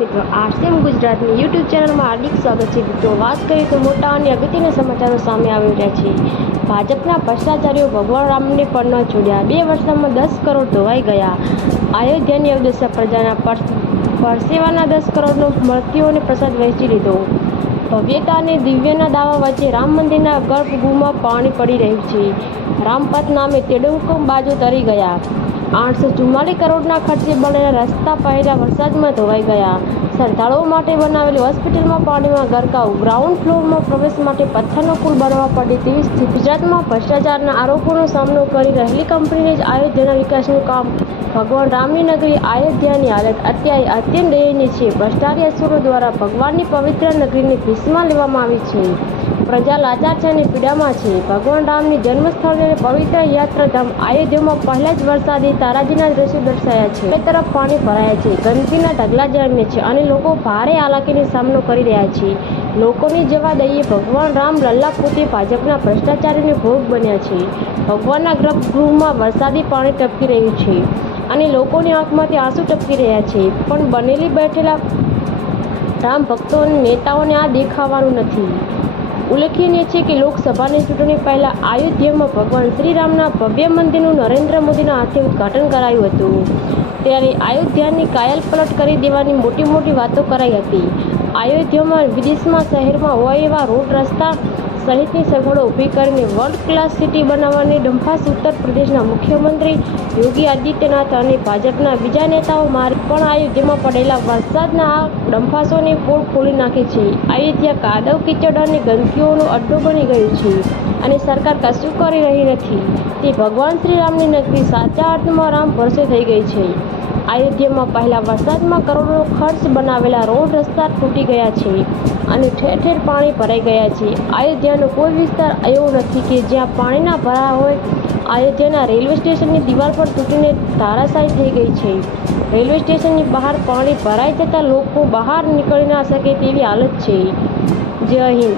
મિત્રો, આરસીએમ ગુજરાતની યુટ્યુબ ચેનલમાં હાર્દિક સ્વાગત છે. મિત્રો, વાત કરીએ તો મોટા અને અગત્યના સમાચારો સામે આવી રહ્યા છે. ભાજપના ભ્રષ્ટાચારીઓ ભગવાન રામને પણ ન છોડ્યા. 2 વર્ષમાં 10 કરોડ ધોવાઈ ગયા. અયોધ્યાની અવદશા, પ્રજાના પરસેવાના 10 કરોડનો મૃત્યુઓને પ્રસાદ વહેંચી લીધો. ભવ્યતા અને દિવ્યના દાવા વચ્ચે રામ મંદિરના ગર્ભગૃહમાં પાણી પડી રહ્યું છે. રામપથ નામે તેડુંક બાજુ તરી ગયા. 844 કરોડના ખર્ચે બનેલા રસ્તા પહેલા વરસાદમાં ધોવાઈ ગયા. શ્રદ્ધાળુઓ માટે બનાવેલી હોસ્પિટલમાં પાણીમાં ગરકાવ. ગ્રાઉન્ડ ફ્લોરમાં પ્રવેશ માટે પથ્થરનો પુલ બનાવવા પડે તેવી સ્થિતિ. ગુજરાતમાં ભ્રષ્ટાચારના આરોપોનો સામનો કરી રહેલી કંપનીને જ અયોધ્યાના વિકાસનું કામ. ભગવાન રામની નગરી અયોધ્યાની હાલત અત્યારે અત્યંત દયનીય છે. ભ્રષ્ટાચારી અસુરો દ્વારા ભગવાનની પવિત્ર નગરીને ભીસમાં લેવામાં આવી છે. પ્રજા લાચાર છે અને પીડામાં છે. ભગવાન રામની જન્મસ્થળ અને પવિત્ર યાત્રાધામ અયોધ્યામાં પહેલા જ વરસાદે તારાજીના દ્રશ્યો દર્શાયા છે. બે તરફ પાણી ભરાયા છે, ગંદકીના ઢગલા જામે છે અને લોકો ભારે હાલાકીનો સામનો કરી રહ્યા છે. લોકોની જવા દઈએ, ભગવાન રામ લલ્લા પોતે ભાજપના ભ્રષ્ટાચારીને ભોગ બન્યા છે. ભગવાનના ગર્ભગૃહમાં વરસાદી પાણી ટપકી રહ્યું છે અને લોકોની આંખમાંથી આંસુ ટપકી રહ્યા છે. પણ બનેલી બેઠેલા રામ ભક્તો અને નેતાઓને આ દેખાવાનું નથી. ઉલ્લેખનીય છે કે લોકસભાની ચૂંટણી પહેલા અયોધ્યામાં ભગવાન શ્રીરામના ભવ્ય મંદિરનું નરેન્દ્ર મોદીના હાથે ઉદ્ઘાટન કરાયું હતું. ત્યારે અયોધ્યાની કાયાપલટ કરી દેવાની મોટી વાતો કરાઈ હતી. અયોધ્યામાં વિદેશમાં શહેરમાં હોય એવા રોડ, રસ્તા સહિતની સગવડો ઊભી કરીને વર્લ્ડ ક્લાસ સિટી બનાવવાની ડંફાસ ઉત્તર પ્રદેશના મુખ્યમંત્રી યોગી આદિત્યનાથ અને ભાજપના બીજા નેતાઓ મારી પણ અયોધ્યામાં પડેલા વરસાદના આ ડંફાસોની પોલ ખોલી નાખી છે. અયોધ્યા કાદવ, કીચડ અને ગંદકીઓનો અડ્ડો બની ગયું છે અને સરકાર કશું કરી રહી નથી. તે ભગવાન શ્રીરામની નગરી સાચા અર્થમાં રામ ભરોસે થઈ ગઈ છે. અયોધ્યામાં પહેલા વરસાદમાં કરોડોનો ખર્ચ બનાવેલા રોડ, રસ્તા તૂટી ગયા છે અને ઠેર ઠેર પાણી ભરાઈ ગયા છે. અયોધ્યાનો કોઈ વિસ્તાર એવો નથી કે જ્યાં પાણી ના ભરાયા હોય. અયોધ્યાના રેલવે સ્ટેશનની દિવાલ પર તૂટીને ધરાશાયી થઈ ગઈ છે. રેલવે સ્ટેશનની બહાર પાણી ભરાઈ જતાં લોકો બહાર નીકળી ના શકે તેવી હાલત છે. જય હિન્દ.